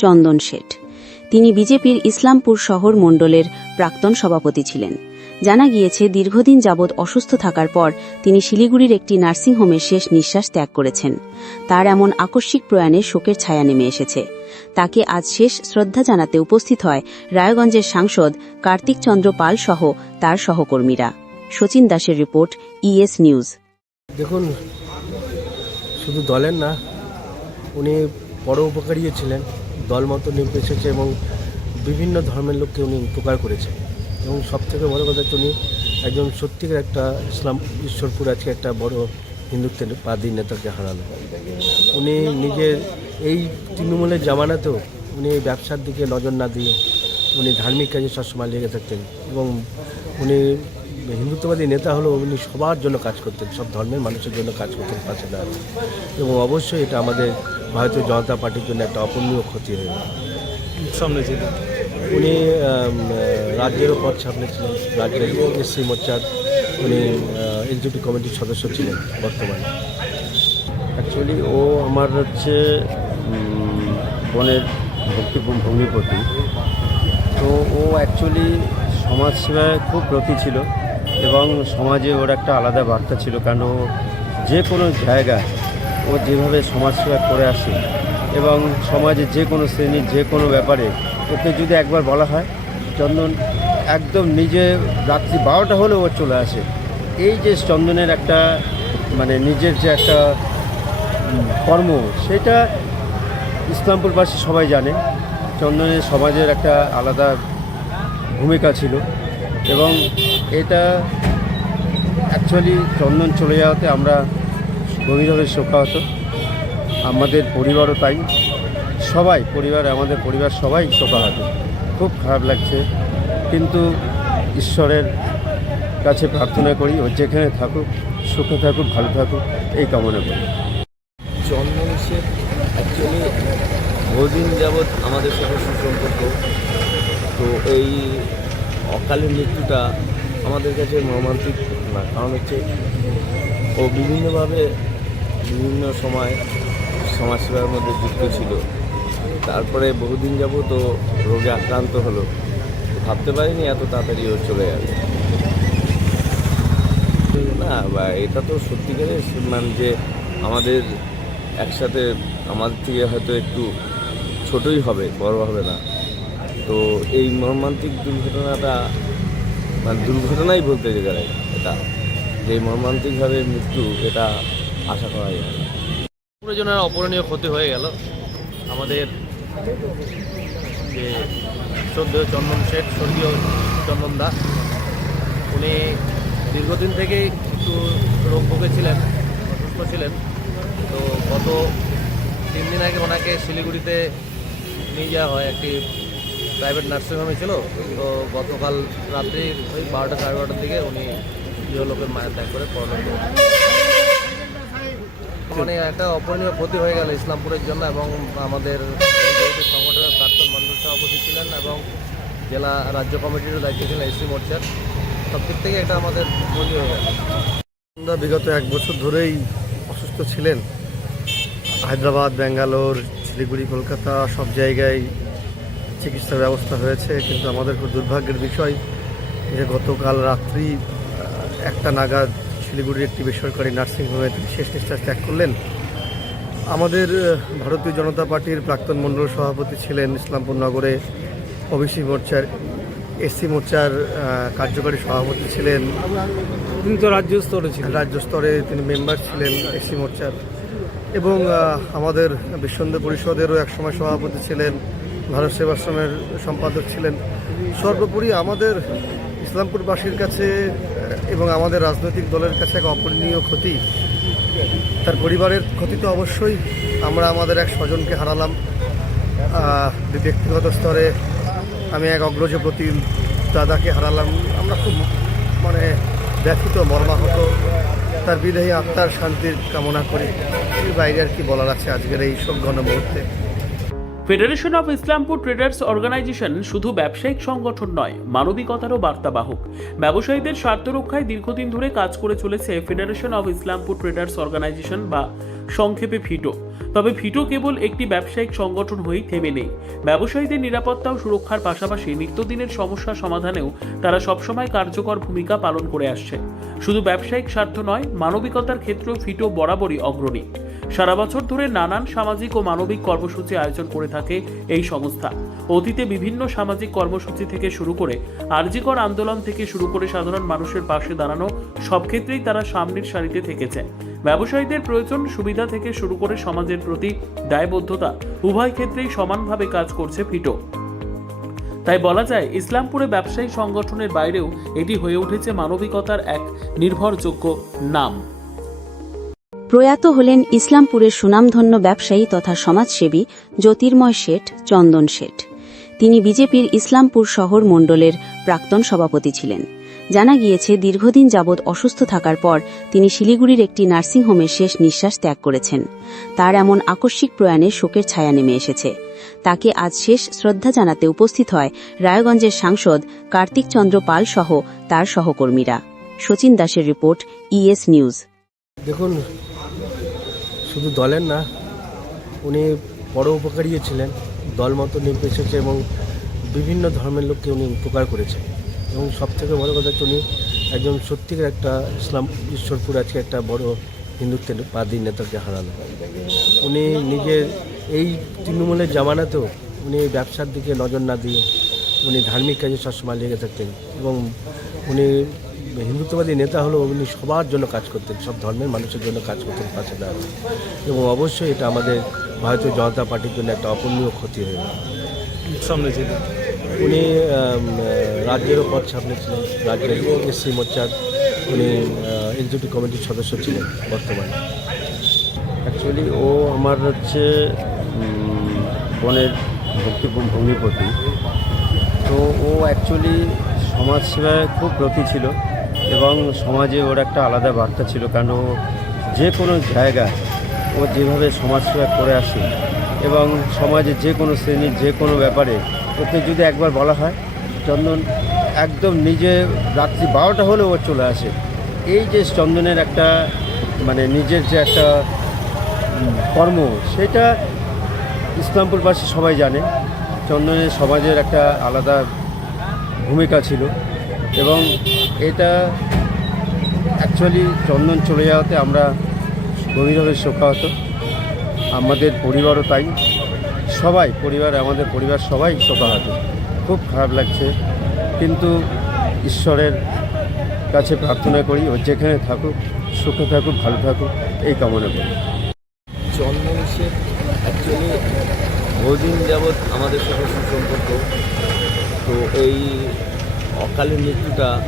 চন্দন শেঠ। তিনি বিজেপির ইসলামপুর শহর মণ্ডলের প্রাক্তন সভাপতি ছিলেন। জানা গিয়েছে, দীর্ঘদিন যাবৎ অসুস্থ থাকার পর তিনি শিলিগুড়ির একটি নার্সিংহোমে শেষ নিঃশ্বাস ত্যাগ করেছেন। তার এমন আকস্মিক প্রয়াণে শোকের ছায়া নেমে এসেছে। তাকে আজ শেষ শ্রদ্ধা জানাতে উপস্থিত হয় রায়গঞ্জের সাংসদ কার্তিক চন্দ্র পাল সহ তার সহকর্মীরা। সচিন দাসের রিপোর্ট, ইএস নিউজ। দেখুন, শুধু দলের না, উনি বড় উপকারীও ছিলেন। দল মতো নির্বিশেষে এবং বিভিন্ন ধর্মের লোককে উনি উপকার করেছেন। এবং সবথেকে বড় কথা হচ্ছে উনি একজন সত্যিকার একটা ইসলাম, ঈশ্বরপুর আজকে একটা বড় হিন্দুত্বের পাদি নেতাকে হারালো উনি নিজের এই তৃণমূলের জামানাতেও উনি ব্যবসার দিকে নজর না দিয়ে উনি ধার্মিক কাজে সবসময় লেগে থাকতেন এবং উনি হিন্দুত্ববাদী নেতা হলো উনি সবার জন্য কাজ করতেন সব ধর্মের মানুষের জন্য কাজ করতেন পাশে দাঁড়াতেন এবং অবশ্যই এটা আমাদের ভারতীয় জনতা পার্টির জন্য একটা অপূর্ণীয় ক্ষতি হয়ে গেল। সামনে ছিল উনি রাজ্যেরও পদ সামলেছিলেন রাজ্যের এসসি মোর্চার উনি এক্সিকিউটিভ কমিটির সদস্য ছিলেন বর্তমানে। অ্যাকচুয়ালি ও আমার হচ্ছে বোনের ভক্তি ভূমিপতি। তো ও অ্যাকচুয়ালি সমাজসেবায় খুব প্রতি ছিল। এবং সমাজে ওর একটা আলাদা বার্তা ছিল, কারণ ও যে কোনো জায়গায় ও যেভাবে সমাজসেবা করে আসে এবং সমাজে যে কোনো শ্রেণির যে কোনো ব্যাপারে ওকে যদি একবার বলা হয়, চন্দন একদম নিজে রাত্রি বারোটা হলেও ও চলে আসে। এই যে চন্দনের একটা মানে নিজের যে একটা কর্ম, সেটা ইসলামপুরবাসী সবাই জানে। চন্দনের সমাজের একটা আলাদা ভূমিকা ছিল। এবং এটা অ্যাকচুয়ালি চন্দন চলে যাওয়াতে আমরা গভীরভাবে শোকাহত। আমাদের পরিবারও তাই। সবাই, পরিবার, আমাদের পরিবার সবাই শোকাহত। খুব খারাপ লাগছে। কিন্তু ঈশ্বরের কাছে প্রার্থনা করি, ও যেখানে থাকুক, সুখে থাকুক, ভালো থাকুক, এই কামনা করি। চন্দন অ্যাকচুয়ালি বহুদিন যাবৎ আমাদের সাথে সুসম্পর্ক। তো এই অকালে মৃত্যুটা আমাদের কাছে মর্মান্তিক না, কারণ হচ্ছে ও বিভিন্নভাবে বিভিন্ন সময় সমাজসেবার মধ্যে যুক্ত ছিল। তারপরে বহুদিন যাবৎ ও রোগে আক্রান্ত হলো। ভাবতে পারিনি এত তাড়াতাড়ি ও চলে যাবে না, বা এটা তো সত্যিকারের সম্মান যে আমাদের একসাথে আমাদের থেকে হয়তো একটু ছোটই হবে, বড় হবে না। তো এই মর্মান্তিক দুর্ঘটনাটা মানে দুর্ঘটনাই বলতে গেলে এটা, যে মর্মান্তিকভাবে মৃত্যু, এটা আশা করা যায় প্রয়োজনের অপূরণীয় ক্ষতি হয়ে গেল। আমাদের যে শ্রদ্ধেয় চন্দন শেঠ, স্বর্গীয় চন্দন দা, উনি দীর্ঘদিন থেকেই একটু রোগ ভুগেছিলেন, অসুস্থ ছিলেন। তো গত তিন দিন আগে ওনাকে শিলিগুড়িতে নিয়ে যাওয়া হয়, একটি প্রাইভেট নার্সিংহোমে ছিল তো গতকাল রাত্রি ওই বারোটা সাড়ে বারোটার দিকে উনি ইহলোকের মায়ের ত্যাগ করে পরলোক মানে একটা অপূরণীয় ক্ষতি হয়ে গেল ইসলামপুরের জন্য এবং আমাদের সংগঠনের প্রাক্তন মন্ডল সভাপতি ছিলেন এবং জেলা রাজ্য কমিটিরও দায়িত্ব ছিলেন এসসি মোর্চার সব দিক থেকে এটা আমাদের ক্ষতি হয়ে গেল। বিগত এক বছর ধরেই অসুস্থ ছিলেন। হায়দ্রাবাদ ব্যাঙ্গালোর শিলিগুড়ি কলকাতা সব জায়গায় চিকিৎসার ব্যবস্থা হয়েছে কিন্তু আমাদের খুব দুর্ভাগ্যের বিষয় যে গতকাল রাত্রি একটা নাগাদ শিলিগুড়ির একটি বেসরকারি নার্সিংহোমে তিনি শেষ নিঃশ্বাস ত্যাগ করলেন। আমাদের ভারতীয় জনতা পার্টির প্রাক্তন মণ্ডল সভাপতি ছিলেন ইসলামপুর নগরে ওবিসি মোর্চার এসসি মোর্চার কার্যকারী সভাপতি ছিলেন। তিনি তো রাজ্য স্তরে ছিলেন। রাজ্য স্তরে তিনি মেম্বার ছিলেন এসি মোর্চার। এবং আমাদের বিশ্বন্দ পরিষদেরও একসময় সভাপতি ছিলেন। ভারত সেবাশ্রমের সম্পাদক ছিলেন। সর্বোপরি আমাদের ইসলামপুরবাসীর কাছে, এবং আমাদের রাজনৈতিক দলের কাছে এক অপূরণীয় ক্ষতি। তার পরিবারের ক্ষতি তো অবশ্যই। আমরা আমাদের এক স্বজনকে হারালাম। ব্যক্তিগত স্তরে আমি এক অগ্রজ প্রতি দাদাকে হারালাম। আমরা খুব মানে ব্যথিত, মর্মাহত। তার বিদেহী আত্মার শান্তির কামনা করি। বাইরে আর কি বলার আছে আজকের এই সব ঘন মুহূর্তে federation of Islampur traders organisation শুধু ব্যবসায়িক সংগঠন নয়, মানবিকতারও বার্তাবাহক। ব্যবসায়ীদের স্বার্থ রক্ষায় দীর্ঘদিন ধরে কাজ করে চলেছে federation of Islampur traders organisation বা সংক্ষেপে ফিটো তবে ফিটো কেবল একটি ব্যবসায়িক সংগঠন হয়েই থেমে নেই। ব্যবসায়ীদের নিরাপত্তা ও সুরক্ষার পাশাপাশি নিত্যদিনের সমস্যা সমাধানেও তারা সবসময় কার্যকর ভূমিকা পালন করে আসছে। শুধু ব্যবসায়িক স্বার্থ নয়, মানবিকতার ক্ষেত্রেও ফিটো বরাবরই অগ্রণী। সারা বছর ধরে নানান সামাজিক ও মানবিক কর্মসূচি আয়োজন করে থাকে এই সংস্থা। অতীতে বিভিন্ন সামাজিক কর্মসূচি থেকে শুরু করে আরজিকর আন্দোলন থেকে শুরু করে সাধারণ মানুষের পাশে দাঁড়ানো সব ক্ষেত্রেই তারা সামনের সারিতে থেকেছে। ব্যবসায়ীদের প্রয়োজন সুবিধা থেকে শুরু করে সমাজের প্রতি দায়বদ্ধতা উভয় ক্ষেত্রেই সমানভাবে কাজ করছে ফিটো। তাই বলা যায়, ইসলামপুরে ব্যবসায়ী সংগঠনের বাইরেও এটি হয়ে উঠেছে মানবিকতার এক নির্ভরযোগ্য নাম। প্রয়াত হলেন ইসলামপুরের সুনামধন্য ব্যবসায়ী তথা সমাজসেবী জ্যোতির্ময় শেঠ চন্দন শেঠ। তিনি বিজেপির ইসলামপুর শহর মণ্ডলের প্রাক্তন সভাপতি ছিলেন। জানা গিয়েছে, দীর্ঘদিন যাবৎ অসুস্থ থাকার পর তিনি শিলিগুড়ির একটি নার্সিংহোমে শেষ নিঃশ্বাস ত্যাগ করেছেন। তার এমন আকস্মিক প্রয়াণে শোকের ছায়া নেমে এসেছে। তাকে আজ শেষ শ্রদ্ধা জানাতে উপস্থিত হয় রায়গঞ্জের সাংসদ কার্তিক চন্দ্র পাল সহ তার সহকর্মীরা। সচিন দাসের রিপোর্ট, ইএস নিউজ। দেখুন শুধু দলের না, উনি বড় উপকারীও ছিলেন। দল মতো নির্বিশেষে এবং বিভিন্ন ধর্মের লোককে উনি উপকার করেছেন। এবং সব থেকে বড় কথা হচ্ছে উনি একজন সত্যিকার একটা ইসলাম, ঈশ্বরপুর আজকে একটা বড় হিন্দুত্বের বাদী নেতাকে হারালো উনি নিজের এই তৃণমূলের জামানাতেও উনি ব্যবসার দিকে নজর না দিয়ে উনি ধার্মিক কাজে সবসময় লেগে থাকতেন এবং উনি হিন্দুত্ববাদী নেতা হলো উনি সবার জন্য কাজ করতেন সব ধর্মের মানুষের জন্য কাজ করতেন পাশে দাঁড়াতেন এবং অবশ্যই এটা আমাদের ভারতীয় জনতা পার্টির জন্য একটা অপূর্ণীয় ক্ষতি হয়ে গেল সামনে ছিল উনি রাজ্যেরও পদ সামনে ছিলেন রাজ্যের এসসি মোর্চার উনি এক্সিকিউটিভ কমিটির সদস্য ছিলেন বর্তমানে। অ্যাকচুয়ালি ও আমার হচ্ছে বোনের ভক্তি ভূমিপতি তো ও অ্যাকচুয়ালি সমাজসেবায় খুব প্রতি ছিল। এবং সমাজে ওর একটা আলাদা বার্তা ছিল, কারণ ও যে কোনো জায়গায় ও যেভাবে সমাজসেবা করে আসে এবং সমাজে যে কোনো শ্রেণির যে কোনো ব্যাপারে ওকে যদি একবার বলা হয়, চন্দন একদম নিজে রাত্রি বারোটা হলেও ও চলে আসে। এই যে চন্দনের একটা মানে নিজের যে একটা কর্ম, সেটা ইসলামপুরবাসী সবাই জানে। চন্দনের সমাজের একটা আলাদা ভূমিকা ছিল এবং এটা অ্যাকচুয়ালি চন্দন চলে যাওয়াতে আমরা গভীরভাবে শোকাহত। আমাদের পরিবারও তাই। সবাই, পরিবার, আমাদের পরিবার সবাই শোকাহত। খুব খারাপ লাগছে। কিন্তু ঈশ্বরের কাছে প্রার্থনা করি, ও যেখানে থাকুক, সুখে থাকুক, ভালো থাকুক, এই কামনা করি। চন্দন অ্যাকচুয়ালি বহুদিন যাবৎ আমাদের সাথে সুসম্পর্ক। তো এই অকালে মৃত্যুটা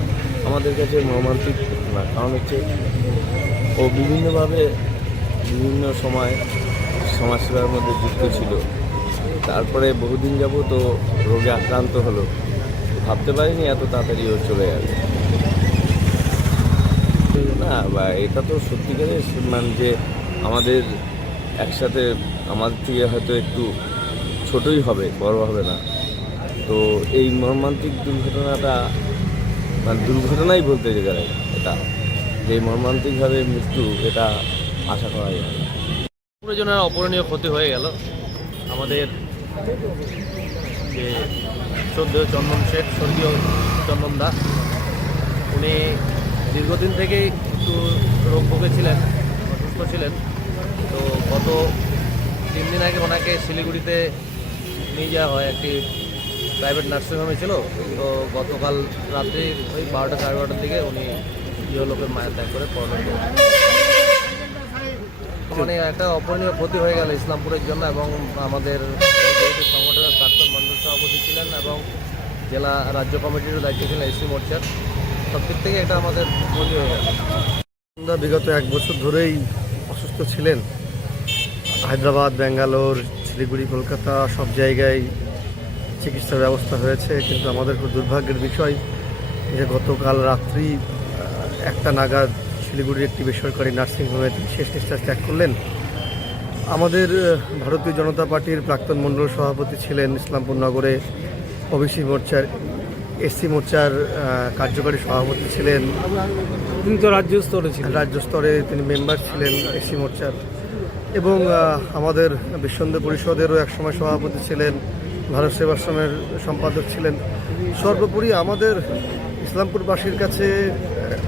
আমাদের কাছে মর্মান্তিক না কারণ হচ্ছে, ও বিভিন্নভাবে বিভিন্ন সময় সমাজসেবার মধ্যে যুক্ত ছিল। তারপরে বহুদিন যাবৎ তো রোগে আক্রান্ত হলো। ভাবতে পারিনি এত তাড়াতাড়ি ও চলে যাবে না, বা এটা তো সত্যিকারের সম্মান যে আমাদের একসাথে আমাদের থেকে হয়তো একটু ছোটই হবে, বড় হবে না। তো এই মর্মান্তিক দুর্ঘটনাটা মানে দুর্ঘটনাই বলতে গেলে এটা। যে মর্মান্তিকভাবে মৃত্যু, এটা আশা করা যায়। প্রয়োজনের অপূরণীয় ক্ষতি হয়ে গেল। আমাদের যে শ্রদ্ধেয় চন্দন শেঠ, স্বর্গীয় চন্দন দাস, উনি দীর্ঘদিন থেকেই একটু রোগ ভুগেছিলেন, অসুস্থ ছিলেন। তো গত তিন দিন আগে ওনাকে শিলিগুড়িতে নিয়ে যাওয়া হয় একটি প্রাইভেট নার্সিংহোমে ছিল, তো গতকাল রাত্রি ওই বারোটা সাড়ে বারোটার দিকে উনি ইহলোকের মায়ের ত্যাগ করে পরলোক মানে একটা অপরণীয় ক্ষতি হয়ে গেল ইসলামপুরের জন্য এবং আমাদের সংগঠনের প্রাক্তন মন্ডল সভাপতি ছিলেন এবং জেলা রাজ্য কমিটিরও দায়িত্ব ছিলেন এসি মোর্চার সব দিক থেকে এটা আমাদের ক্ষতি হয়ে গেল। বিগত এক বছর ধরেই অসুস্থ ছিলেন। হায়দ্রাবাদ, ব্যাঙ্গালোর, শিলিগুড়ি, কলকাতা সব জায়গায় চিকিৎসার ব্যবস্থা হয়েছে কিন্তু আমাদের খুব দুর্ভাগ্যের বিষয় যে গতকাল রাত্রি একটা নাগাদ শিলিগুড়ির একটি বেসরকারি নার্সিংহোমে তিনি শেষ নিঃশ্বাস ত্যাগ করলেন। আমাদের ভারতীয় জনতা পার্টির প্রাক্তন মণ্ডল সভাপতি ছিলেন ইসলামপুর নগরে ওবিসি মোর্চার এসসি মোর্চার কার্যকারী সভাপতি ছিলেন। তিনি তো রাজ্য স্তরে ছিলেন। রাজ্য স্তরে তিনি মেম্বার ছিলেন এসি মোর্চার। এবং আমাদের বিশ্বন্দ পরিষদেরও একসময় সভাপতি ছিলেন। ভারত সেবাশ্রমের সম্পাদক ছিলেন। সর্বোপরি আমাদের ইসলামপুরবাসীর কাছে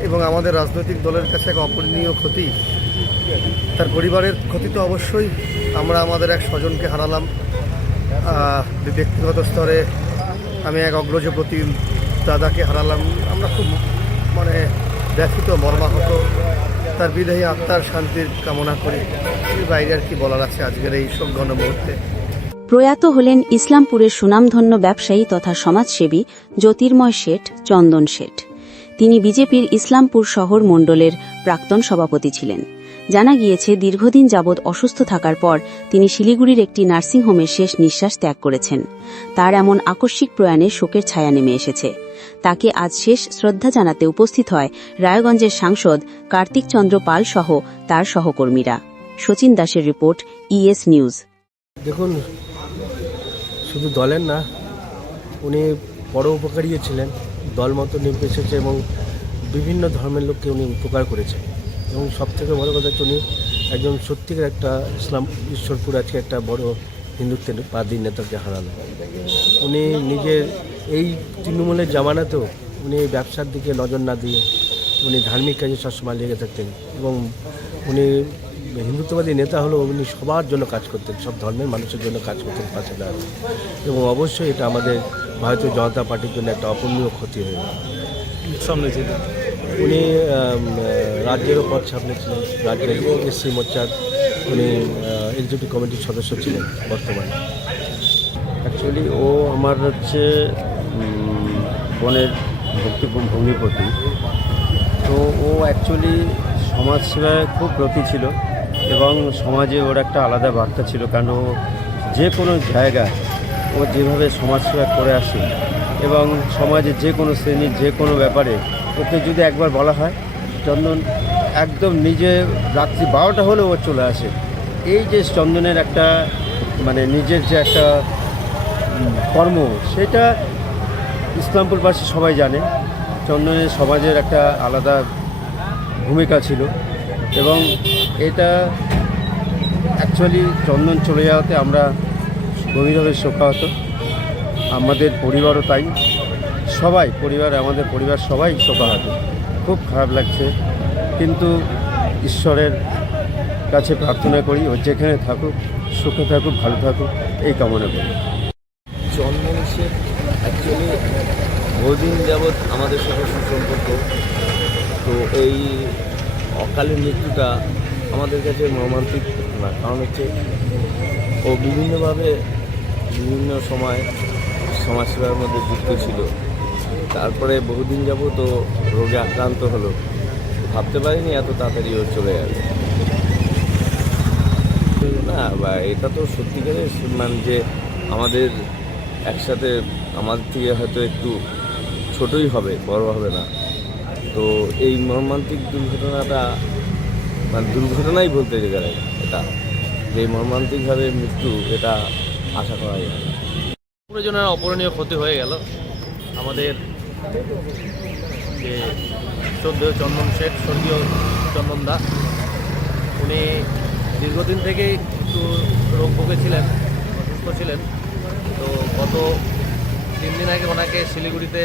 এবং আমাদের রাজনৈতিক দলের কাছে এক অপূরণীয় ক্ষতি। তার পরিবারের ক্ষতি তো অবশ্যই। আমরা আমাদের এক স্বজনকে হারালাম। ব্যক্তিগত স্তরে আমি এক অগ্রজ প্রতি দাদাকে হারালাম। আমরা খুব মানে ব্যথিত, মর্মাহত। তার বিদেহী আত্মার শান্তির কামনা করি। বাইরে আর কি বলার আছে আজকের এই ঘন মুহূর্তে? প্রয়াত হলেন ইসলামপুরের সুনামধন্য ব্যবসায়ী তথা সমাজসেবী জ্যোতির্ময় শেঠ চন্দন শেঠ। তিনি বিজেপির ইসলামপুর শহর মণ্ডলের প্রাক্তন সভাপতি ছিলেন। জানা গিয়েছে, দীর্ঘদিন যাবৎ অসুস্থ থাকার পর তিনি শিলিগুড়ির একটি নার্সিংহোমে শেষ নিঃশ্বাস ত্যাগ করেছেন। তার এমন আকস্মিক প্রয়াণে শোকের ছায়া নেমে এসেছে। তাকে আজ শেষ শ্রদ্ধা জানাতে উপস্থিত হয় রায়গঞ্জের সাংসদ কার্তিক চন্দ্র পাল সহ তার সহকর্মীরা। শচীন দাসের রিপোর্ট, ইএস নিউজ। দেখুন শুধু দলের না, উনি পরোপকারীও ছিলেন, দল মতো নির্বিশেষে এবং বিভিন্ন ধর্মের লোককে উনি উপকার করেছেন। এবং সব থেকে বড় কথা উনি একজন সত্যিকার একটা ইসলাম, ঈশ্বরপুর আজকে একটা বড় হিন্দুত্বের বাদী নেতাকে হারালেন। উনি নিজের এই তৃণমূলের জামানাতেও উনি ব্যবসার দিকে নজর না দিয়ে উনি ধার্মিক কাজে সবসময় লেগে থাকতেন এবং উনি হিন্দুত্ববাদী নেতা হলেও উনি সবার জন্য কাজ করতেন সব ধর্মের মানুষের জন্য কাজ করতেন পাশে দাঁড়াতেন এবং অবশ্যই এটা আমাদের ভারতীয় জনতা পার্টির জন্য একটা অপূর্ণীয় ক্ষতি হয়ে গেল। সামনে ছিল উনি রাজ্যেরও পদ সামলেছিলেন রাজ্যের এসসি মোর্চার উনি এক্সিকিউটিভ কমিটির সদস্য ছিলেন বর্তমানে। অ্যাকচুয়ালি ও আমার হচ্ছে বোনের ভক্তি ভগ্নিপতি তো ও অ্যাকচুয়ালি সমাজসেবায় খুব প্রতি ছিল। এবং সমাজে ওর একটা আলাদা বার্তা ছিল, কারণ ও যে কোনো জায়গায় ও যেভাবে সমাজসেবা করে আসে এবং সমাজে যে কোনো শ্রেণির যে কোনো ব্যাপারে ওকে যদি একবার বলা হয়, চন্দন একদম নিজে রাত্রি বারোটা হলেও ও চলে আসে। এই যে চন্দনের একটা মানে নিজের যে একটা কর্ম, সেটা ইসলামপুরবাসী সবাই জানে। চন্দনের সমাজের একটা আলাদা ভূমিকা ছিল এবং এটা অ্যাকচুয়ালি চন্দন চলে যাওয়াতে আমরা গভীরভাবে শোকাহত। আমাদের পরিবারও তাই। সবাই, পরিবার, আমাদের পরিবার সবাই শোকাহত। খুব খারাপ লাগছে। কিন্তু ঈশ্বরের কাছে প্রার্থনা করি, ও যেখানে থাকুক, সুখে থাকুক, ভালো থাকুক, এই কামনা করি। চন্দন শেখ অ্যাকচুয়ালি বহুদিন যাবৎ আমাদের সাথে সুসম্পর্ক। তো এই অকালের মৃত্যুটা আমাদের কাছে মর্মান্তিক না কারণ হচ্ছে, ও বিভিন্নভাবে বিভিন্ন সময় সমাজসেবার মধ্যে যুক্ত ছিল। তারপরে বহুদিন যাবৎ তো রোগে আক্রান্ত হলো। ভাবতে পারিনি এত তাড়াতাড়ি ও চলে যাবে না, বা এটা তো সত্যিকারের মানে যে আমাদের একসাথে আমাদের থেকে হয়তো একটু ছোটই হবে, বড় হবে না। তো এই মর্মান্তিক দুর্ঘটনাটা মানে দুর্ঘটনাই বলতে গেলে এটা যে মর্মান্তিকভাবে মৃত্যু, এটা আশা করা যায় না। পুরোজনের অপূরণীয় ক্ষতি হয়ে গেল। আমাদের যে শ্রদ্ধেয় চন্দন শেঠ, স্বর্গীয় চন্দন দা উনি দীর্ঘদিন থেকেই একটু রোগ ভুগেছিলেন, অসুস্থ ছিলেন। তো গত তিন দিন আগে ওনাকে শিলিগুড়িতে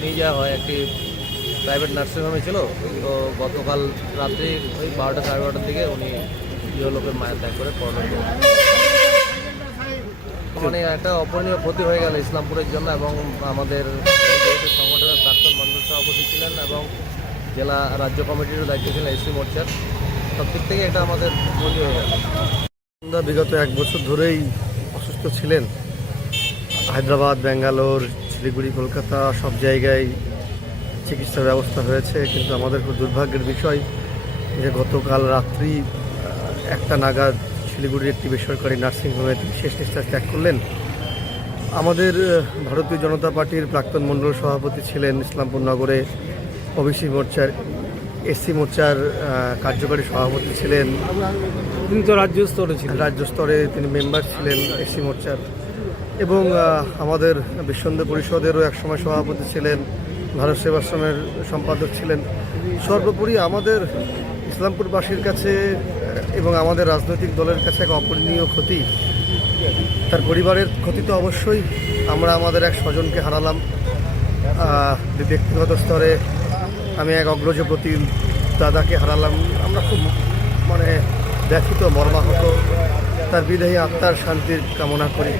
নিয়ে যাওয়া হয়, একটি প্রাইভেট নার্সিং হোমে ছিল, তো গতকাল রাত্রি ওই বারোটা সাড়ে বারোটার দিকে উনি ইহলোকের মায়ের ত্যাগ করে পরলোক। মানে একটা অপূরণীয় ক্ষতি হয়ে গেল ইসলামপুরের জন্য এবং আমাদের সংগঠনের প্রাক্তন মন্ডল সভাপতি ছিলেন এবং জেলা রাজ্য কমিটিরও দায়িত্ব ছিলেন এসসি মোর্চার, সব দিক থেকে এটা আমাদের ক্ষতি হয়ে গেল বিগত এক বছর ধরেই অসুস্থ ছিলেন হায়দ্রাবাদ, ব্যাঙ্গালোর, শিলিগুড়ি, কলকাতা সব জায়গায় চিকিৎসার ব্যবস্থা হয়েছে কিন্তু আমাদের খুব দুর্ভাগ্যের বিষয় যে গতকাল রাত্রি একটা নাগাদ শিলিগুড়ির একটি বেসরকারি নার্সিংহোমে তিনি শেষ নিঃশ্বাস ত্যাগ করলেন। আমাদের ভারতীয় জনতা পার্টির প্রাক্তন মণ্ডল সভাপতি ছিলেন ইসলামপুর নগরে ওবিসি মোর্চার এসসি মোর্চার কার্যকরী সভাপতি ছিলেন। তিনি তো রাজ্য স্তরে ছিলেন। রাজ্য স্তরে তিনি মেম্বার ছিলেন এসসি মোর্চার। এবং আমাদের বিশ্বন্দ পরিষদেরও একসময় সভাপতি ছিলেন। ভারত সেবাশ্রমের সম্পাদক ছিলেন। সর্বোপরি আমাদের ইসলামপুরবাসীর কাছে এবং আমাদের রাজনৈতিক দলের কাছে এক অপূরণীয় ক্ষতি। তার পরিবারের ক্ষতি তো অবশ্যই। আমরা আমাদের এক স্বজনকে হারালাম। ব্যক্তিগত স্তরে আমি এক অগ্রজ প্রতি দাদাকে হারালাম। আমরা খুব মানে ব্যথিত, মর্মাহত। তার বিদেহী আত্মার শান্তির কামনা করি।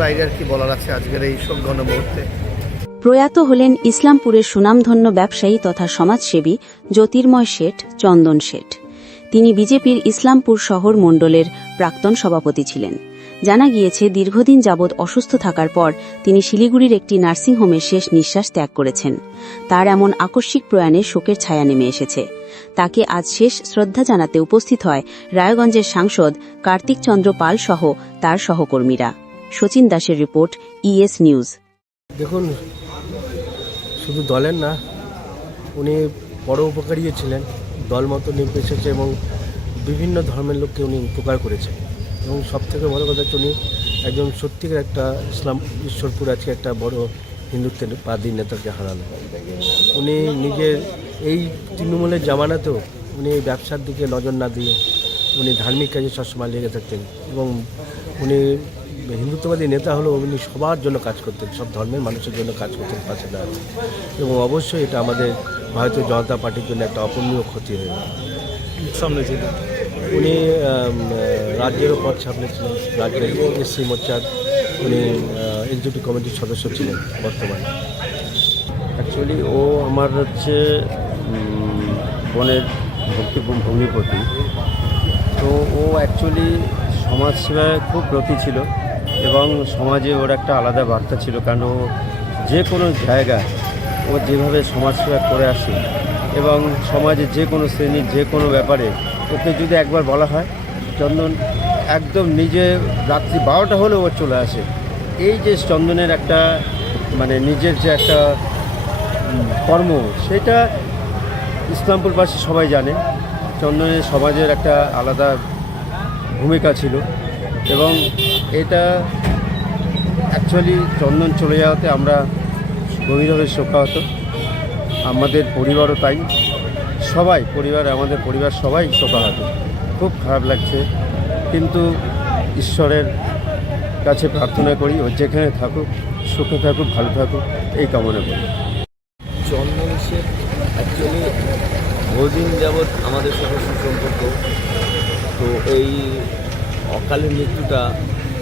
বাইরে আর কি বলার আছে আজকের এই শোক ঘন মুহূর্তে? প্রয়াত হলেন ইসলামপুরের সুনামধন্য ব্যবসায়ী তথা সমাজসেবী জ্যোতির্ময় শেঠ চন্দন শেঠ। তিনি বিজেপির ইসলামপুর শহর মণ্ডলের প্রাক্তন সভাপতি ছিলেন। জানা গিয়েছে, দীর্ঘদিন যাবৎ অসুস্থ থাকার পর তিনি শিলিগুড়ির একটি নার্সিংহোমে শেষ নিঃশ্বাস ত্যাগ করেছেন। তার এমন আকস্মিক প্রয়াণে শোকের ছায়া নেমে এসেছে। তাকে আজ শেষ শ্রদ্ধা জানাতে উপস্থিত হয় রায়গঞ্জের সাংসদ কার্তিক চন্দ্র পাল সহ তার সহকর্মীরা। সচিন দাসের রিপোর্ট, ইএস নিউজ। দেখুন শুধু দলের না, উনি বড় উপকারীও ছিলেন, দল মতো নির্বিশেষে এবং বিভিন্ন ধর্মের লোককে উনি উপকার করেছেন। এবং সব থেকে বড় কথা হচ্ছে উনি একজন সত্যিকার একটা ইসলাম, ঈশ্বরপুর আজকে একটা বড় হিন্দুত্বের বাদী নেতাকে হারালেন। উনি নিজের এই তৃণমূলের জামানাতেও উনি ব্যবসার দিকে নজর না দিয়ে উনি ধার্মিক কাজে সবসময় লেগে থাকতেন এবং উনি হিন্দুত্ববাদী নেতা হলেও উনি সবার জন্য কাজ করতেন সব ধর্মের মানুষের জন্য কাজ করতেন পাশে দাঁড়াতেন এবং অবশ্যই এটা আমাদের ভারতীয় জনতা পার্টির জন্য একটা অপূর্ণীয় ক্ষতি হয়ে গেল সামনে ছিল উনি রাজ্যেরও পদ সামলেছিলেন রাজ্যের এসসি মোর্চার উনি এক্সিকিউটিভ কমিটির সদস্য ছিলেন বর্তমানে। অ্যাকচুয়ালি ও আমার হচ্ছে বোনের ভক্তি ভগ্নিপতি তো ও অ্যাকচুয়ালি সমাজসেবায় খুব প্রতি ছিল। এবং সমাজে ওর একটা আলাদা বার্তা ছিল, কারণ ও যে কোনো জায়গায় ও যেভাবে সমাজসেবা করে আসে এবং সমাজে যে কোনো শ্রেণির যে কোনো ব্যাপারে ওকে যদি একবার বলা হয়, চন্দন একদম নিজে রাত্রি বারোটা হলেও ও চলে আসে। এই যে চন্দনের একটা মানে নিজের যে একটা কর্ম, সেটা ইসলামপুরবাসী সবাই জানে। চন্দনের সমাজের একটা আলাদা ভূমিকা ছিল এবং এটা অ্যাকচুয়ালি চন্দন চলে যাওয়াতে আমরা গভীরভাবে শোকাহত। আমাদের পরিবারও তাই। সবাই, পরিবার, আমাদের পরিবার সবাই শোকাহত। খুব খারাপ লাগছে। কিন্তু ঈশ্বরের কাছে প্রার্থনা করি, ও যেখানে থাকুক, সুখে থাকুক, ভালো থাকুক, এই কামনা করি। চন্দন শেখ অ্যাকচুয়ালি বহুদিন যাবৎ আমাদের সাথে সুসম্পর্ক। তো এই অকালে মৃত্যুটা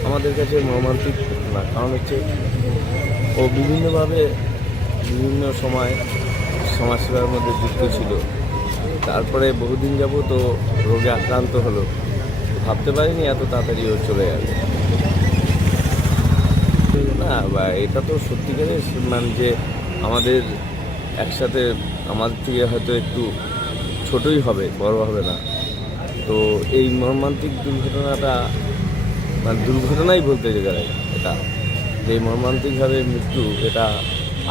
আমাদের কাছে মর্মান্তিক না, কারণ হচ্ছে ও বিভিন্নভাবে বিভিন্ন সময় সমাজসেবার মধ্যে যুক্ত ছিল। তারপরে বহুদিন যাবৎ ও রোগে আক্রান্ত হলো। ভাবতে পারিনি এত তাড়াতাড়ি ও চলে যাবে না, বা এটা তো সত্যিকারের মানে যে আমাদের একসাথে আমাদের থেকে হয়তো একটু ছোটই হবে, বড় হবে না। তো এই মর্মান্তিক দুর্ঘটনাটা মানে দুর্ঘটনাই বলতে গেলে এটা, যে মর্মান্তিকভাবে মৃত্যু, এটা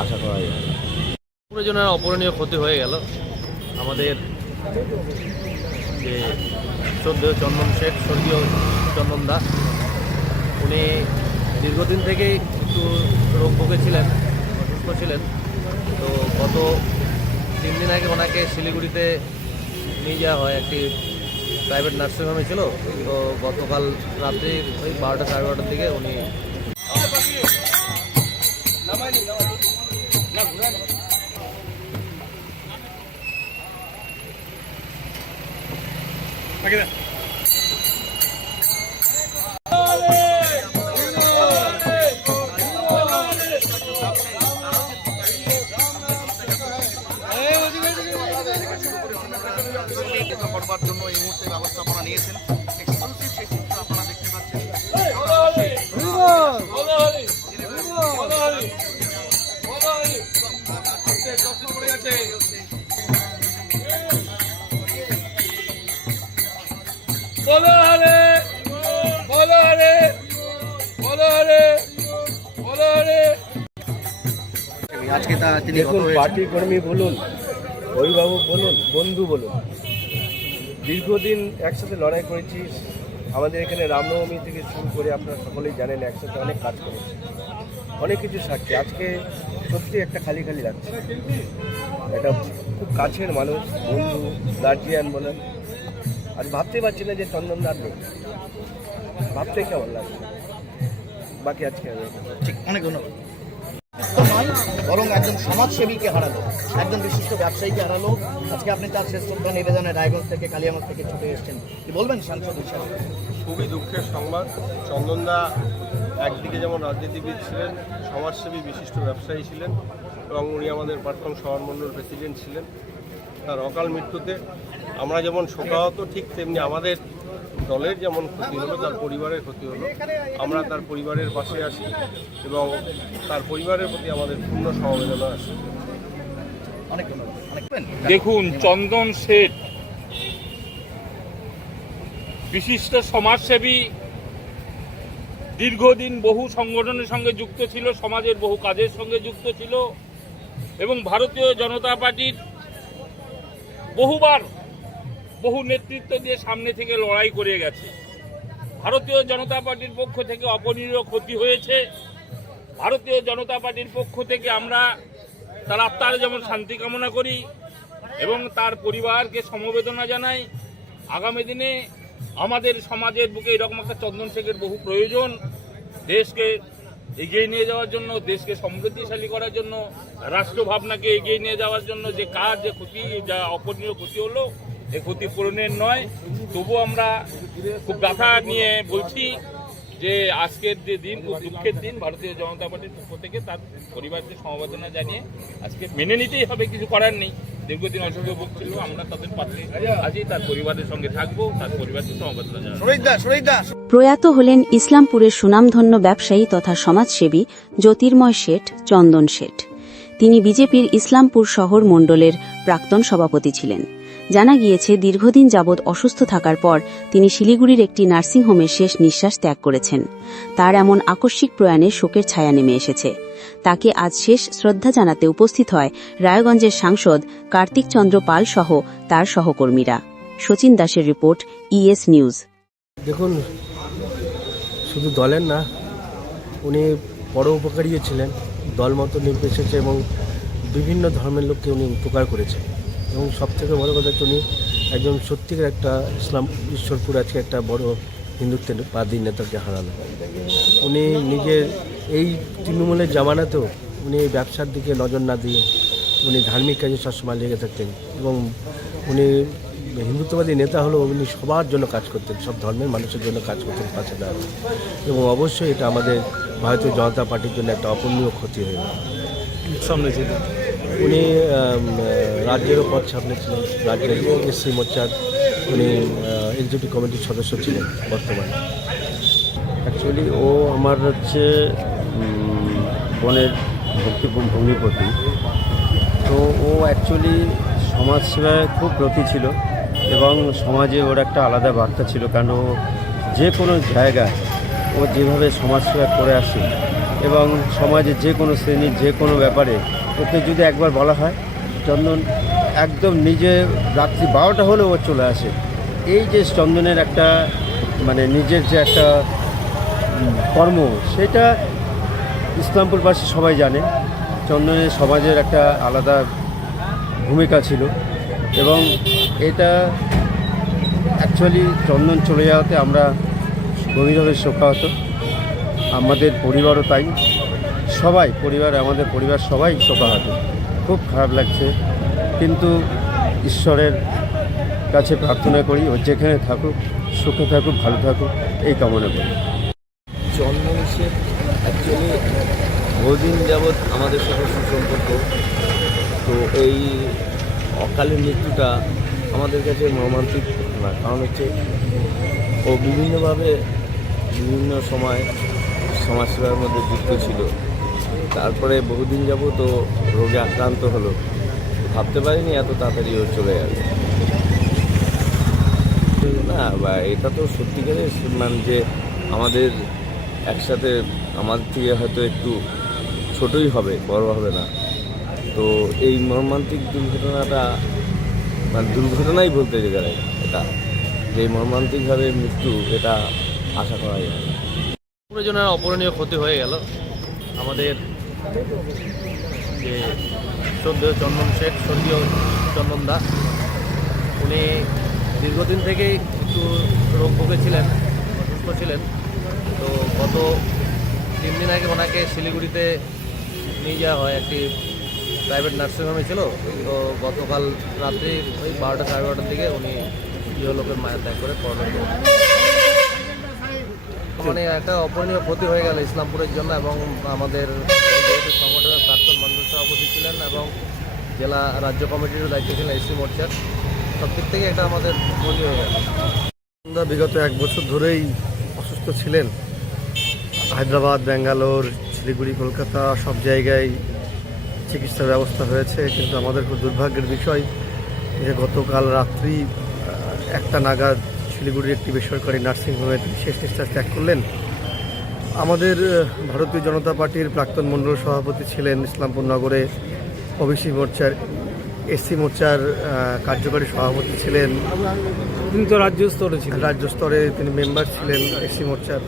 আশা করা যায় প্রয়োজনের অপূরণীয় ক্ষতি হয়ে গেল। আমাদের যে শ্রদ্ধেয় চন্দন শেঠ, স্বর্গীয় চন্দন দা উনি দীর্ঘদিন থেকেই একটু রোগ ভুগেছিলেন, অসুস্থ ছিলেন। তো গত তিন দিন আগে ওনাকে শিলিগুড়িতে নিয়ে যাওয়া হয়, একটি প্রাইভেট নার্সিং হোমে ছিল তো গতকাল রাত্রি ওই বারোটা সাড়ে বারোটার দিকে উনি করবার তা তিনি দেখুন পার্টি কর্মী বলুন অভিভাবক বলুন বন্ধু বলুন। দীর্ঘদিন একসাথে লড়াই করেছি। আমাদের এখানে রামনবমী থেকে শুরু করে আপনারা সকলেই জানেন একসাথে অনেক কাজ করেছি। অনেক কিছু সাক্ষী আজকে সত্যি একটা খালি খালি লাগছে। এটা খুব কাছের মানুষ বন্ধু গার্জিয়ান বলেন। আর ভাবতে পারছি না যে চন্দনদার নেই। ভাবতে কেমন লাগছে? বাকি আজকে ঠিক অনেক ধন্যবাদ। নয় বরং একজন সমাজসেবীকে হারালো, একজন বিশিষ্ট ব্যবসায়ীকে হারালো। আজকে আপনি তার শেষ শ্রদ্ধা নিবেদনে রায়গঞ্জ থেকে, কালিয়াগঞ্জ থেকে ছুটে এসেছেন। কি বলবেন সাংসদ হিসাবে? খুবই দুঃখের সংবাদ। চন্দনদা একদিকে যেমন রাজনীতিবিদ ছিলেন, সমাজসেবী বিশিষ্ট ব্যবসায়ী ছিলেন, এবং উনি আমাদের প্রাক্তন সভামণ্ডল প্রেসিডেন্ট ছিলেন। তার অকাল মৃত্যুতে আমরা যেমন শোকাহত, ঠিক তেমনি আমাদের দলের যেমন ক্ষতি হলো তার পরিবারের ক্ষতি হলো আমরা তার পরিবারের পাশে আছি এবং তার পরিবারের প্রতি আমাদের পূর্ণ সমবেদনা আছে। অনেক ধন্যবাদ। অনেক দেখুন চন্দন শেঠ বিশিষ্ট সমাজসেবী দীর্ঘদিন বহু সংগঠনের সঙ্গে যুক্ত ছিল সমাজের বহু কাজের সঙ্গে যুক্ত ছিল এবং ভারতীয় জনতা পার্টির বহুবার বহু নেতৃত্ব দিয়ে সামনে থেকে লড়াই করে গেছে। ভারতীয় জনতা পার্টির পক্ষ থেকে অপনীয় ক্ষতি হয়েছে। ভারতীয় জনতা পার্টির পক্ষ থেকে আমরা তার আত্মার যেমন শান্তি কামনা করি এবং তার পরিবারকে সমবেদনা জানাই। আগামী দিনে আমাদের সমাজের বুকে এরকম একটা চন্দন শেখের বহু প্রয়োজন। দেশকে এগিয়ে নিয়ে যাওয়ার জন্য, দেশকে সমৃদ্ধিশালী করার জন্য রাষ্ট্র ভাবনাকে এগিয়ে নিয়ে যাওয়ার জন্য যে কাজ, যে ক্ষতি, যা অপনীয় ক্ষতি হলো এই ক্ষতি পূরণের নয় তবু আমরা খুব ব্যথা নিয়ে বলছি যে আজকের যে দিন খুব দুঃখের দিন ভারতীয় জনতা পার্টির পক্ষ থেকে তার পরিবারকে সমবেদনা জানিয়ে আজকে মেনে নিতেই হবে কিছু করার নেই। দীর্ঘদিন অসুখে ভুগছিল আমরা তাদের পাশে আছি তার পরিবারের সঙ্গে থাকব তার পরিবারকে সমবেদনা জানাব। প্রয়াত হলেন ইসলামপুরের সুনামধন্য ব্যবসায়ী তথা সমাজসেবী জ্যোতির্ময় শেঠ চন্দন শেঠ। তিনি বিজেপির ইসলামপুর শহর মণ্ডলের প্রাক্তন সভাপতি ছিলেন। জানা গিয়েছে, দীর্ঘদিন যাবৎ অসুস্থ থাকার পর তিনি শিলিগুড়ির একটি নার্সিংহোমে শেষ নিঃশ্বাস ত্যাগ করেছেন। তার এমন আকস্মিক প্রয়াণে শোকের ছায়া নেমে এসেছে। তাকে আজ শেষ শ্রদ্ধা জানাতে উপস্থিত হয় রায়গঞ্জের সাংসদ কার্তিক চন্দ্র পাল সহ তার সহকর্মীরা। সচিন দাসের রিপোর্ট, ইএস নিউজ। দেখুন, শুধু দলের না, উনি বড় উপকারীও ছিলেন, দল মতো নির্বিশেষে এবং বিভিন্ন ধর্মের লোককে উনি উপকার করেছেন। এবং সব থেকে বড় কথা উনি একজন সত্যিকার একটা ইসলাম, ঈশ্বরপুর আজকে একটা বড় হিন্দুত্বের বাদী নেতাকে হারালো উনি নিজের এই তৃণমূলের জামানাতেও উনি এই ব্যবসার দিকে নজর না দিয়ে উনি ধার্মিক কাজে সবসময় লেগে থাকতেন এবং উনি হিন্দুত্ববাদী নেতা হলেও উনি সবার জন্য কাজ করতেন, সব ধর্মের মানুষের জন্য কাজ করতেন পাশে দাঁড়াতেন এবং অবশ্যই এটা আমাদের ভারতীয় জনতা পার্টির জন্য একটা অপূর্ণীয় ক্ষতি হয়ে সামনে উনি রাজ্যেরও পদ সামনে ছিলেন, রাজ্যের এসসি মোর্চার উনি এক্সিকিউটিভ কমিটির সদস্য ছিলেন বর্তমানে। অ্যাকচুয়ালি ও আমার হচ্ছে বোনের ভক্তি ভূমিপতি। তো ও অ্যাকচুয়ালি সমাজসেবায় খুব প্রতি ছিল এবং সমাজে ওর একটা আলাদা বার্তা ছিল, কারণ ও যে কোনো জায়গায় ও যেভাবে সমাজসেবা করে আসে এবং সমাজে যে কোনো শ্রেণির যে কোনো ব্যাপারে ওকে যদি একবার বলা হয়, চন্দন একদম নিজে রাত্রি বারোটা হলেও ও চলে আসে। এই যে চন্দনের একটা মানে নিজের যে একটা কর্ম, সেটা ইসলামপুরবাসী সবাই জানে। চন্দনের সমাজের একটা আলাদা ভূমিকা ছিল এবং এটা অ্যাকচুয়ালি চন্দন চলে যাওয়াতে আমরা গভীরভাবে শোকাহত। আমাদের পরিবারও তাই। সবাই, পরিবার, আমাদের পরিবার সবাই শোকাহত। খুব খারাপ লাগছে। কিন্তু ঈশ্বরের কাছে প্রার্থনা করি, ও যেখানে থাকুক, সুখে থাকুক, ভালো থাকুক, এই কামনা করি। চন্দন শেখ অ্যাকচুয়ালি বহুদিন যাবৎ আমাদের সাথে সুসম্পর্ক। তো এই অকালের মৃত্যুটা আমাদের কাছে মর্মান্তিক ঘটনা কারণ হচ্ছে ও বিভিন্নভাবে বিভিন্ন সময় সমাজসেবার মধ্যে যুক্ত ছিল। তারপরে বহুদিন যাবৎ তো রোগে আক্রান্ত হলো। ভাবতে পারিনি এত তাড়াতাড়ি ও চলে যাবে না, বা এটা তো সত্যিকারের মানে যে আমাদের একসাথে আমাদের থেকে হয়তো একটু ছোটই হবে, বড় হবে না। তো এই মর্মান্তিক দুর্ঘটনাটা মানে দুর্ঘটনাই বলতে গেলে এটা। যে মর্মান্তিকভাবে মৃত্যু, এটা আশা করা যায় প্রয়োজনের অপূরণীয় ক্ষতি হয়ে গেল। আমাদের যে শ্রদ্ধেয় চন্দন শেঠ স্বর্গীয় চন্দন দা উনি দীর্ঘদিন থেকেই একটু রোগ ভুগেছিলেন অসুস্থ ছিলেন। তো গত তিন দিন আগে ওনাকে শিলিগুড়িতে নিয়ে যাওয়া হয় একটি প্রাইভেট নার্সিংহোমে ছিল। তো গতকাল রাত্রি ওই বারোটা সাড়ে বারোটার দিকে উনি ইহলোকের মায়া ত্যাগ করে পরলোক। মানে একটা অপূরণীয় ক্ষতি হয়ে গেল ইসলামপুরের জন্য এবং আমাদের যেহেতু সংগঠনের প্রাক্তন মন্ডল সভাপতি ছিলেন এবং জেলা রাজ্য কমিটিরও দায়িত্ব ছিলেন এসসি মোর্চার। সব দিক থেকে এটা আমাদের ক্ষতি হয়ে গেল বিগত এক বছর ধরেই অসুস্থ ছিলেন। হায়দ্রাবাদ, ব্যাঙ্গালোর, শিলিগুড়ি, কলকাতা সব জায়গায় চিকিৎসার ব্যবস্থা হয়েছে, কিন্তু আমাদের খুব দুর্ভাগ্যের বিষয় যে গতকাল রাত্রি একটা নাগাদ শিলিগুড়ির একটি বেসরকারি নার্সিংহোমে শেষ নিঃশ্বাস ত্যাগ করলেন। আমাদের ভারতীয় জনতা পার্টির প্রাক্তন মণ্ডল সভাপতি ছিলেন ইসলামপুর নগরে ওবিসি মোর্চার এসসি মোর্চার কার্যকরী সভাপতি ছিলেন। তিনি তো রাজ্য স্তরে ছিলেন। রাজ্য স্তরে তিনি মেম্বার ছিলেন এসসি মোর্চার।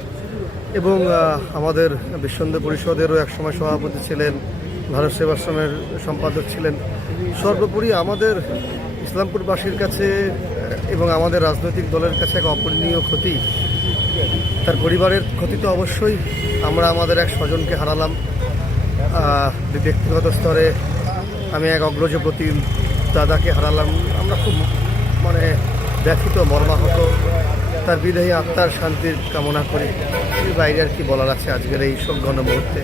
এবং আমাদের বিশ্বন্ধু পরিষদেরও একসময় সভাপতি ছিলেন ভারত সেবাশ্রমের সম্পাদক ছিলেন। সর্বোপরি আমাদের ইসলামপুরবাসীর কাছে এবং আমাদের রাজনৈতিক দলের কাছে এক অপূরণীয় ক্ষতি তার পরিবারের ক্ষতি তো অবশ্যই। আমরা আমাদের এক স্বজনকে হারালাম। ব্যক্তিগত স্তরে আমি এক অগ্রজ প্রতি দাদাকে হারালাম। আমরা খুব মানে ব্যথিত, মর্মাহত। তার বিদেহী আত্মার শান্তির কামনা করি। বাইরে আর কি বলার আছে আজকের এই সব ঘন মুহূর্তে।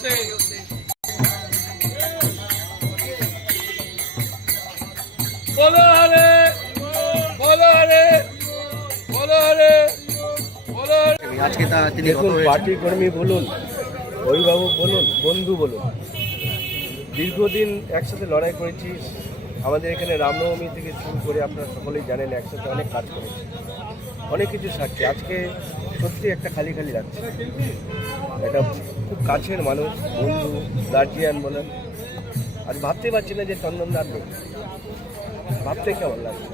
বলো হরে বলো হরে বলো হরে বলো আজকে তা তিনি দেখুন পার্টি কর্মী বলুন অভিভাবক বলুন বন্ধু বলুন। দীর্ঘদিন একসাথে লড়াই করেছি। আমাদের এখানে রামনবমী থেকে শুরু করে আপনারা সকলেই জানেন একসাথে অনেক কাজ করেছি। অনেক কিছু সাক্ষী আজকে সত্যি একটা খালি খালি লাগছে। এটা খুব কাছের মানুষ বন্ধু গার্জিয়ান বলেন। আর ভাবতেই পারছি না যে চন্দনদার নেই। ভাবতে কেমন লাগছে?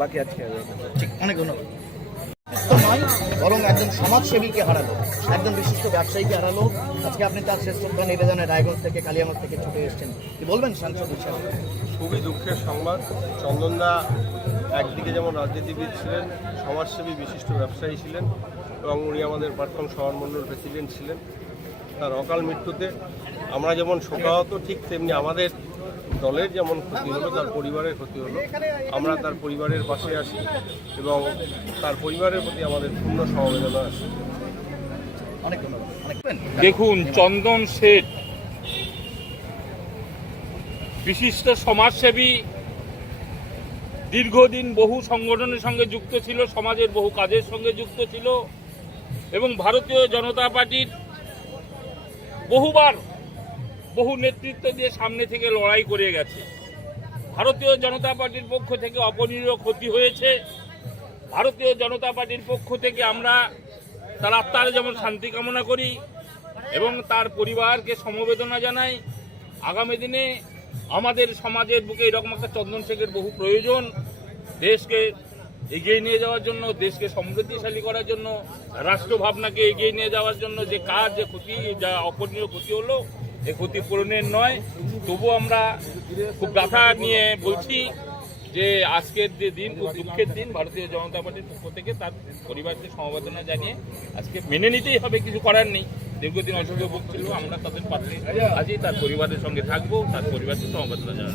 বাকি আজকে ঠিক অনেক ধন্যবাদ। নয় বরং একজন সমাজসেবীকে হারালো একজন বিশিষ্ট ব্যবসায়ীকে হারালো। আজকে আপনি তার শেষ শ্রদ্ধা নিবেদনে রায়গঞ্জ থেকে কালিয়াগঞ্জ থেকে ছুটে এসেছেন। কি বলবেন সাংসদ হিসাবে? খুবই দুঃখের সংবাদ। চন্দনদা একদিকে যেমন রাজনীতিবিদ ছিলেন সমাজসেবী বিশিষ্ট ব্যবসায়ী ছিলেন এবং উনি আমাদের প্রাক্তন সভামণ্ডল প্রেসিডেন্ট ছিলেন। তার অকাল মৃত্যুতে আমরা যেমন শোকাহত ঠিক তেমনি আমাদের দলের যেমন ক্ষতি হলো তার পরিবারের ক্ষতি হলো আমরা তার পরিবারের পাশে আসি এবং তার পরিবারের প্রতি আমাদের পূর্ণ সমবেদনা আছে। অনেক ধন্যবাদ। অনেক দেখুন চন্দন শেঠ বিশিষ্ট সমাজসেবী দীর্ঘদিন বহু সংগঠনের সঙ্গে যুক্ত ছিল সমাজের বহু কাজের সঙ্গে যুক্ত ছিল। এবং ভারতীয় জনতা পার্টির বহুবার বহু নেতৃত্ব দিয়ে সামনে থেকে লড়াই করে গেছে। ভারতীয় জনতা পার্টির পক্ষ থেকে অপনীয় ক্ষতি হয়েছে। ভারতীয় জনতা পার্টির পক্ষ থেকে আমরা তার আত্মার যেমন শান্তি কামনা করি এবং তার পরিবারকে সমবেদনা জানাই। আগামী দিনে আমাদের সমাজের বুকে এরকম একটা চন্দন শেখের বহু প্রয়োজন। দেশকে এগিয়ে নিয়ে যাওয়ার জন্য, দেশকে সমৃদ্ধিশালী করার জন্য রাষ্ট্র ভাবনাকে এগিয়ে নিয়ে যাওয়ার জন্য যে কাজ, যে ক্ষতি, যা অপূরণীয় ক্ষতি হলো এই ক্ষতি পূরণের নয়। তবু আমরা খুব ব্যথা নিয়ে বলছি যে আজকের যে দিন, খুব দুঃখের দিন ভারতীয় জনতা পার্টির পক্ষ থেকে, তার পরিবারকে সমবেদনা জানিয়ে আজকে মেনে নিতেই হবে, কিছু করার নেই। দীর্ঘদিন অসুখে ভুগছিল আমরা তাদের পাশে আজই তার পরিবারের সঙ্গে থাকব, তার পরিবারকে সমবেদনা জানাব।